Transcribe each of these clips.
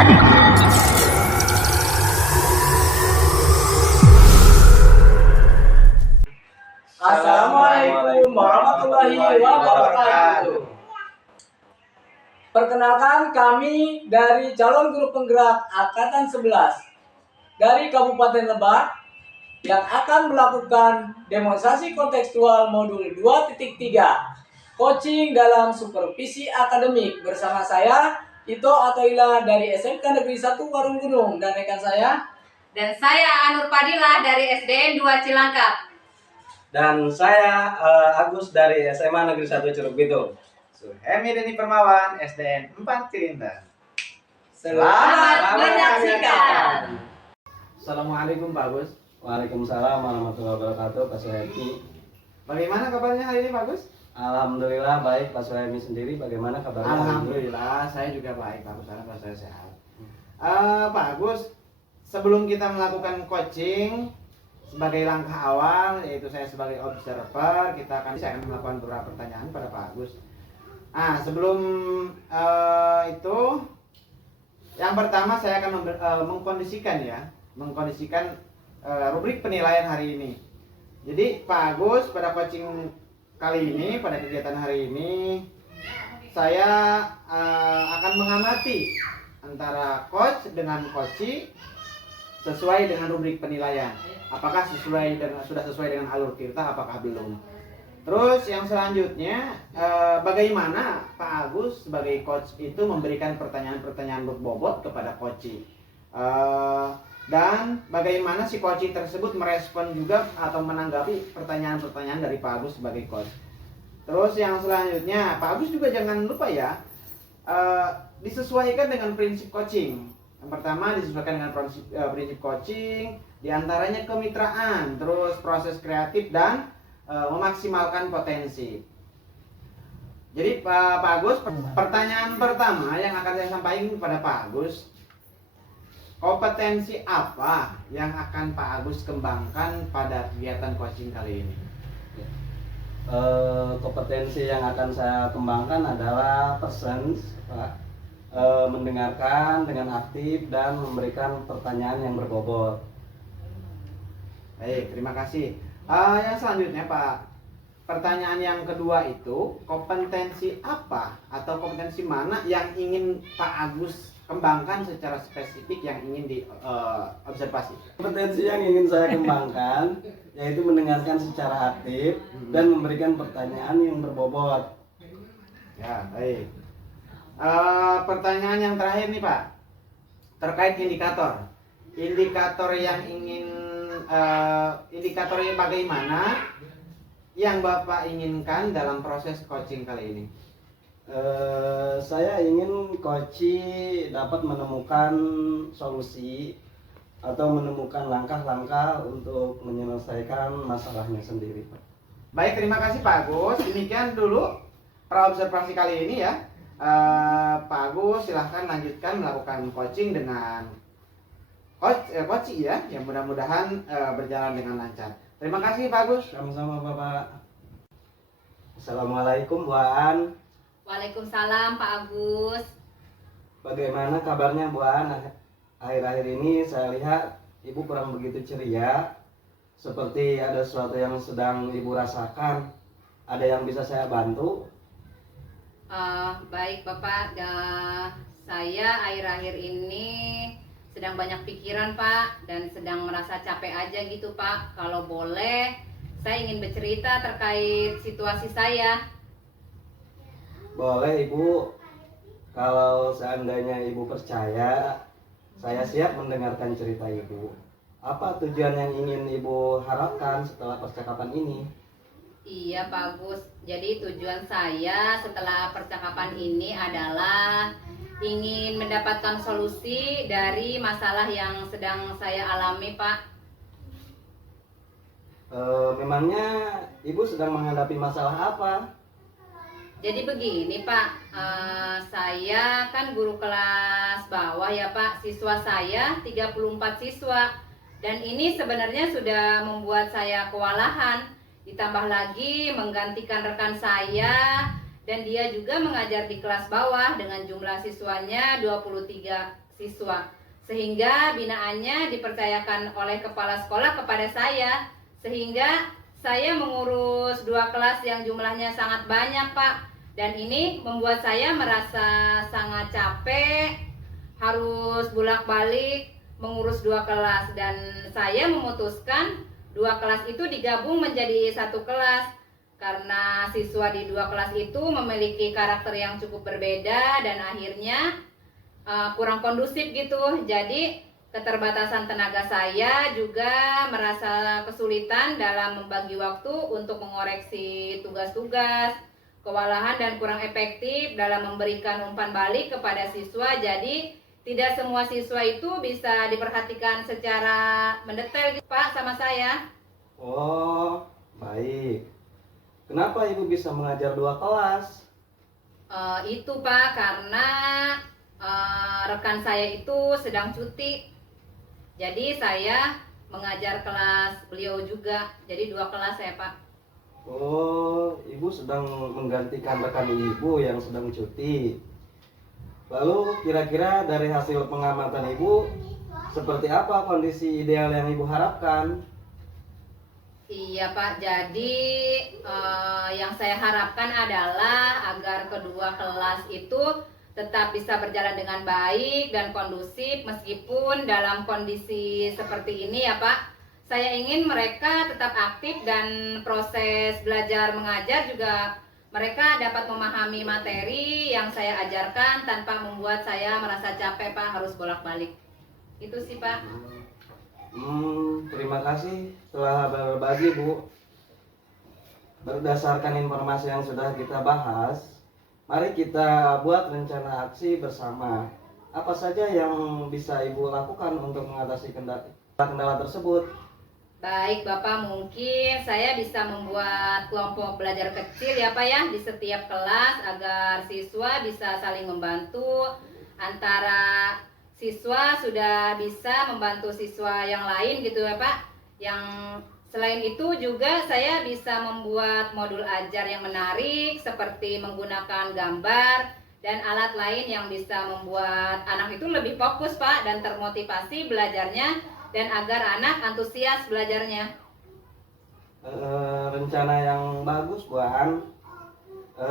Assalamualaikum warahmatullahi wabarakatuh. Perkenalkan, kami dari calon guru penggerak Angkatan 11 dari Kabupaten Lebak yang akan melakukan demonstrasi kontekstual modul 2.3 coaching dalam supervisi akademik bersama saya Ito Atoila dari SMK Negeri 1 Warung Gunung dan rekan saya. Dan saya Anur Padilla dari SDN 2 Cilangkap. Dan saya Agus dari SMA Negeri 1 Curug Bitung. Suhemi Deni Permawan, SDN 4 Cirinda. Selamat menyaksikan. Assalamualaikum Pak Agus. Waalaikumsalam warahmatullahi wabarakatuh, Pak Suhemi. Bagaimana kabarnya hari ini Pak Agus? Alhamdulillah baik, Pak Suhemi sendiri bagaimana kabarnya? Alhamdulillah, saya juga baik Pak Agus, karena saya sehat. Pak Agus, sebelum kita melakukan coaching sebagai langkah awal, yaitu saya sebagai observer, saya akan melakukan beberapa pertanyaan pada Pak Agus. Sebelum itu, yang pertama saya akan mengkondisikan rubrik penilaian hari ini. Jadi Pak Agus, pada coaching kali ini, pada kegiatan hari ini, saya akan mengamati antara coach dengan coachee sesuai dengan rubrik penilaian. Apakah sudah sesuai dengan alur tirta, apakah belum. Terus yang selanjutnya, bagaimana Pak Agus sebagai coach itu memberikan pertanyaan-pertanyaan berbobot kepada coachee. Dan bagaimana si coachee tersebut merespon juga atau menanggapi pertanyaan-pertanyaan dari Pak Agus sebagai coach. Terus yang selanjutnya, Pak Agus juga jangan lupa ya, disesuaikan dengan prinsip coaching. Yang pertama disesuaikan dengan prinsip coaching, diantaranya kemitraan, terus proses kreatif dan memaksimalkan potensi. Jadi Pak Agus, pertanyaan pertama yang akan saya sampaikan kepada Pak Agus, kompetensi apa yang akan Pak Agus kembangkan pada kegiatan coaching kali ini? Kompetensi yang akan saya kembangkan adalah presence, Pak. Mendengarkan dengan aktif dan memberikan pertanyaan yang berbobot. Baik, terima kasih. Yang selanjutnya Pak, pertanyaan yang kedua itu, kompetensi apa atau kompetensi mana yang ingin Pak Agus kembangkan secara spesifik yang ingin diobservasi? Kompetensi yang ingin saya kembangkan yaitu mendengarkan secara aktif dan memberikan pertanyaan yang berbobot. Ya, baik. Pertanyaan yang terakhir nih Pak, terkait indikator. Indikatornya bagaimana yang Bapak inginkan dalam proses coaching kali ini? Saya ingin coachee dapat menemukan solusi atau menemukan langkah-langkah untuk menyelesaikan masalahnya sendiri, Pak. Baik, terima kasih Pak Agus. Demikian dulu praobservasi kali ini ya. Pak Agus silahkan lanjutkan melakukan coaching dengan coachee ya, yang mudah-mudahan berjalan dengan lancar. Terima kasih Pak Agus. Sama-sama Bapak. Assalamualaikum Bu Aan. Waalaikumsalam Pak Agus. Bagaimana kabarnya Bu Aan? Akhir-akhir ini saya lihat Ibu kurang begitu ceria, seperti ada sesuatu yang sedang Ibu rasakan. Ada yang bisa saya bantu? Baik Bapak, saya akhir-akhir ini sedang banyak pikiran Pak, dan sedang merasa capek aja gitu Pak. Kalau boleh, saya ingin bercerita terkait situasi saya. Boleh Ibu. Kalau seandainya Ibu percaya, saya siap mendengarkan cerita Ibu. Apa tujuan yang ingin Ibu harapkan setelah percakapan ini? Iya Pak Agus, jadi tujuan saya setelah percakapan ini adalah ingin mendapatkan solusi dari masalah yang sedang saya alami Pak. Memangnya Ibu sedang menghadapi masalah apa? Jadi begini Pak, saya kan guru kelas bawah ya Pak, siswa saya 34 siswa. Dan ini sebenarnya sudah membuat saya kewalahan. Ditambah lagi menggantikan rekan saya, dan dia juga mengajar di kelas bawah dengan jumlah siswanya 23 siswa. Sehingga binaannya dipercayakan oleh kepala sekolah kepada saya. Sehingga saya mengurus 2 kelas yang jumlahnya sangat banyak, Pak. Dan ini membuat saya merasa sangat capek, harus bolak-balik mengurus 2 kelas. Dan saya memutuskan 2 kelas itu digabung menjadi 1 kelas. Karena siswa di 2 kelas itu memiliki karakter yang cukup berbeda dan akhirnya kurang kondusif gitu. Jadi keterbatasan tenaga saya juga merasa kesulitan dalam membagi waktu untuk mengoreksi tugas-tugas, kewalahan dan kurang efektif dalam memberikan umpan balik kepada siswa. Jadi tidak semua siswa itu bisa diperhatikan secara mendetail gitu, Pak, sama saya. Oh, baik. Kenapa Ibu bisa mengajar 2 kelas? Itu Pak, karena rekan saya itu sedang cuti. Jadi saya mengajar kelas beliau juga. Jadi 2 kelas saya, Pak. Oh, Ibu sedang menggantikan rekan Ibu yang sedang cuti. Lalu kira-kira dari hasil pengamatan Ibu, seperti apa kondisi ideal yang Ibu harapkan? Iya Pak, jadi yang saya harapkan adalah agar kedua kelas itu tetap bisa berjalan dengan baik dan kondusif meskipun dalam kondisi seperti ini ya Pak. Saya ingin mereka tetap aktif dan proses belajar mengajar juga mereka dapat memahami materi yang saya ajarkan tanpa membuat saya merasa capek Pak, harus bolak-balik. Itu sih Pak. Terima kasih telah berbagi Bu. Berdasarkan informasi yang sudah kita bahas, mari kita buat rencana aksi bersama. Apa saja yang bisa Ibu lakukan untuk mengatasi kendala tersebut? Baik Bapak, mungkin saya bisa membuat kelompok belajar kecil ya Pak ya di setiap kelas agar siswa bisa saling membantu. Antara siswa sudah bisa membantu siswa yang lain gitu ya Pak. Yang selain itu juga saya bisa membuat modul ajar yang menarik seperti menggunakan gambar dan alat lain yang bisa membuat anak itu lebih fokus Pak dan termotivasi belajarnya dan agar anak antusias belajarnya. Rencana yang bagus Bu An.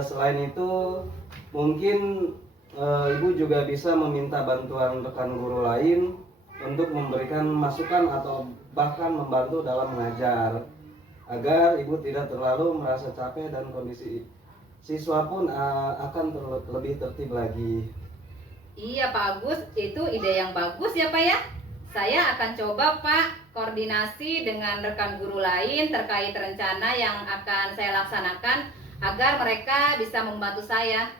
Selain itu mungkin Ibu juga bisa meminta bantuan rekan guru lain untuk memberikan masukan atau bahkan membantu dalam mengajar agar Ibu tidak terlalu merasa capek dan kondisi siswa pun akan lebih tertib lagi. Iya Pak Agus, itu ide yang bagus ya Pak ya. Saya akan coba Pak koordinasi dengan rekan guru lain terkait rencana yang akan saya laksanakan agar mereka bisa membantu saya.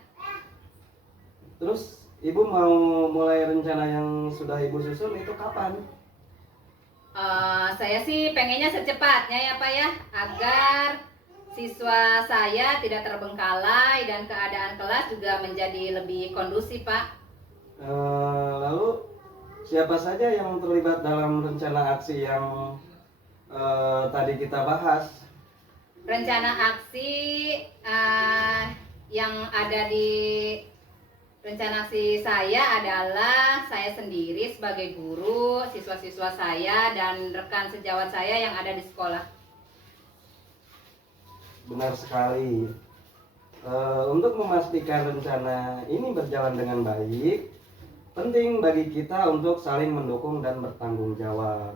Terus Ibu mau mulai rencana yang sudah Ibu susun itu kapan? Saya sih pengennya secepatnya ya Pak ya, agar siswa saya tidak terbengkalai dan keadaan kelas juga menjadi lebih kondusif Pak. Lalu siapa saja yang terlibat dalam rencana aksi yang tadi kita bahas? Rencana aksi yang ada di rencana aksi saya adalah saya sendiri sebagai guru, siswa-siswa saya, dan rekan sejawat saya yang ada di sekolah. Benar sekali. Untuk memastikan rencana ini berjalan dengan baik, penting bagi kita untuk saling mendukung dan bertanggung jawab.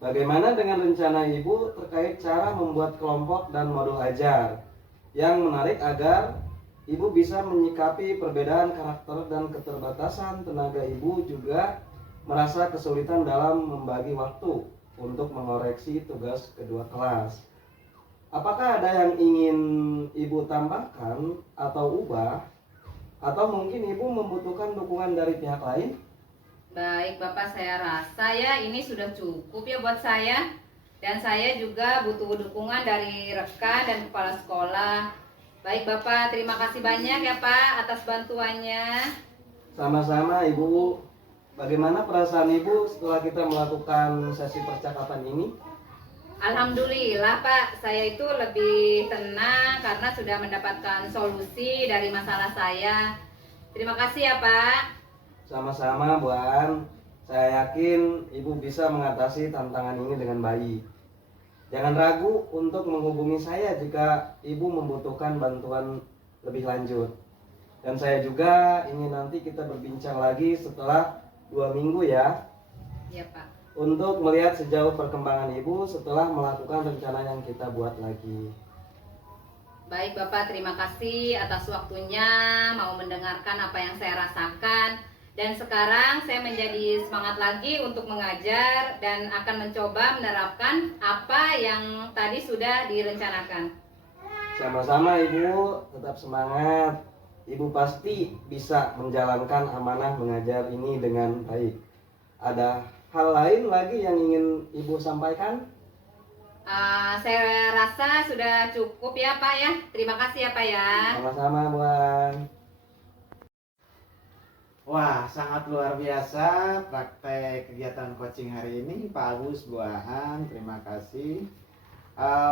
Bagaimana dengan rencana Ibu terkait cara membuat kelompok dan modul ajar yang menarik agar Ibu bisa menyikapi perbedaan karakter dan keterbatasan tenaga Ibu, juga merasa kesulitan dalam membagi waktu untuk mengoreksi tugas kedua kelas. Apakah ada yang ingin Ibu tambahkan atau ubah? Atau mungkin Ibu membutuhkan dukungan dari pihak lain? Baik Bapak, saya rasa ya ini sudah cukup ya buat saya. Dan saya juga butuh dukungan dari rekan dan kepala sekolah. Baik Bapak, terima kasih banyak ya Pak atas bantuannya. Sama-sama Ibu. Bagaimana perasaan Ibu setelah kita melakukan sesi percakapan ini? Alhamdulillah Pak, saya itu lebih tenang karena sudah mendapatkan solusi dari masalah saya. Terima kasih ya Pak. Sama-sama Bu Aan. Saya yakin Ibu bisa mengatasi tantangan ini dengan baik. Jangan ragu untuk menghubungi saya jika Ibu membutuhkan bantuan lebih lanjut. Dan saya juga ingin nanti kita berbincang lagi setelah 2 minggu ya. Iya Pak. Untuk melihat sejauh perkembangan Ibu setelah melakukan rencana yang kita buat lagi. Baik Bapak, terima kasih atas waktunya mau mendengarkan apa yang saya rasakan. Dan sekarang saya menjadi semangat lagi untuk mengajar dan akan mencoba menerapkan apa yang tadi sudah direncanakan. Sama-sama Ibu, tetap semangat. Ibu pasti bisa menjalankan amanah mengajar ini dengan baik. Ada hal lain lagi yang ingin Ibu sampaikan? Saya rasa sudah cukup ya Pak ya. Terima kasih ya Pak ya. Sama-sama Bu Aan. Wah, sangat luar biasa praktek kegiatan coaching hari ini Pak Agus, Bu Aan, terima kasih.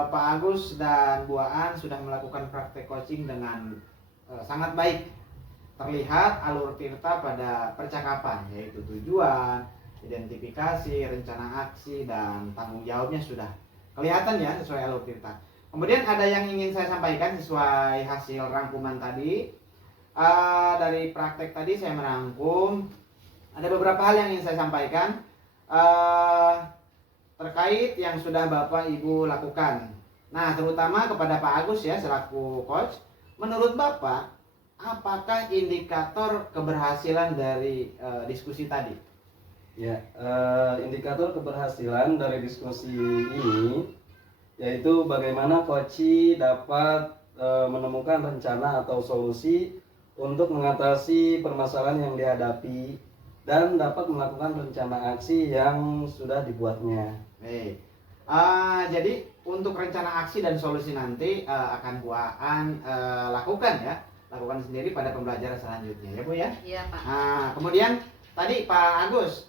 Pak Agus dan Bu Aan sudah melakukan praktek coaching dengan sangat baik. Terlihat alur Tirta pada percakapan, yaitu tujuan, identifikasi, rencana aksi, dan tanggung jawabnya sudah kelihatan ya sesuai alur Tirta. Kemudian ada yang ingin saya sampaikan sesuai hasil rangkuman tadi. Dari praktek tadi saya merangkum ada beberapa hal yang ingin saya sampaikan terkait yang sudah Bapak Ibu lakukan. Nah, terutama kepada Pak Agus ya selaku coach, menurut Bapak apakah indikator keberhasilan dari diskusi tadi? Ya, indikator keberhasilan dari diskusi ini yaitu bagaimana coach dapat menemukan rencana atau solusi untuk mengatasi permasalahan yang dihadapi dan dapat melakukan rencana aksi yang sudah dibuatnya. Baik. Jadi untuk rencana aksi dan solusi nanti akan Bu Aan lakukan sendiri pada pembelajaran selanjutnya ya Bu ya. Iya Pak. Kemudian tadi Pak Agus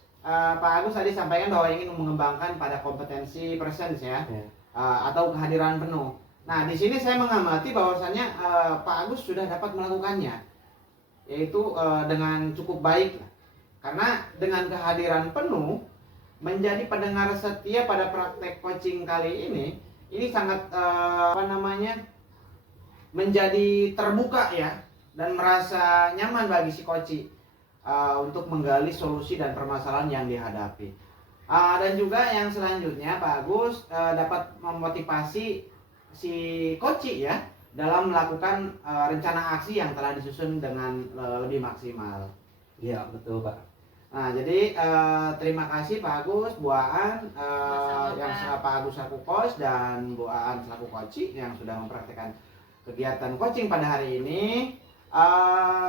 tadi sampaikan bahwa ingin mengembangkan pada kompetensi presence ya. Atau kehadiran penuh. Nah, di sini saya mengamati bahwasannya Pak Agus sudah dapat melakukannya, yaitu dengan cukup baik. Karena dengan kehadiran penuh menjadi pendengar setia pada praktek coaching kali ini sangat menjadi terbuka ya dan merasa nyaman bagi si coach untuk menggali solusi dan permasalahan yang dihadapi. Dan juga yang selanjutnya Pak Agus dapat memotivasi si coach ya dalam melakukan rencana aksi yang telah disusun dengan lebih maksimal. Iya, betul Pak. Nah, jadi terima kasih Pak Agus, Bu Aan yang Pak Agus selaku coach dan Bu Aan selaku coach yang sudah mempraktikkan kegiatan coaching pada hari ini.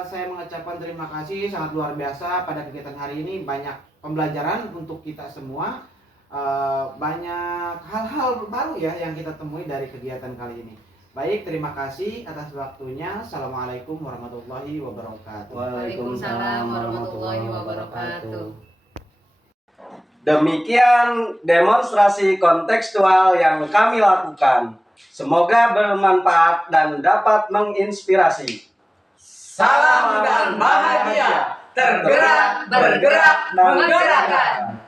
Saya mengucapkan terima kasih sangat luar biasa pada kegiatan hari ini, banyak pembelajaran untuk kita semua, banyak hal-hal baru ya yang kita temui dari kegiatan kali ini. Baik, terima kasih atas waktunya. Assalamualaikum warahmatullahi wabarakatuh. Waalaikumsalam warahmatullahi wabarakatuh. Demikian demonstrasi kontekstual yang kami lakukan. Semoga bermanfaat dan dapat menginspirasi. Salam dan bahagia, tergerak, bergerak, menggerakkan.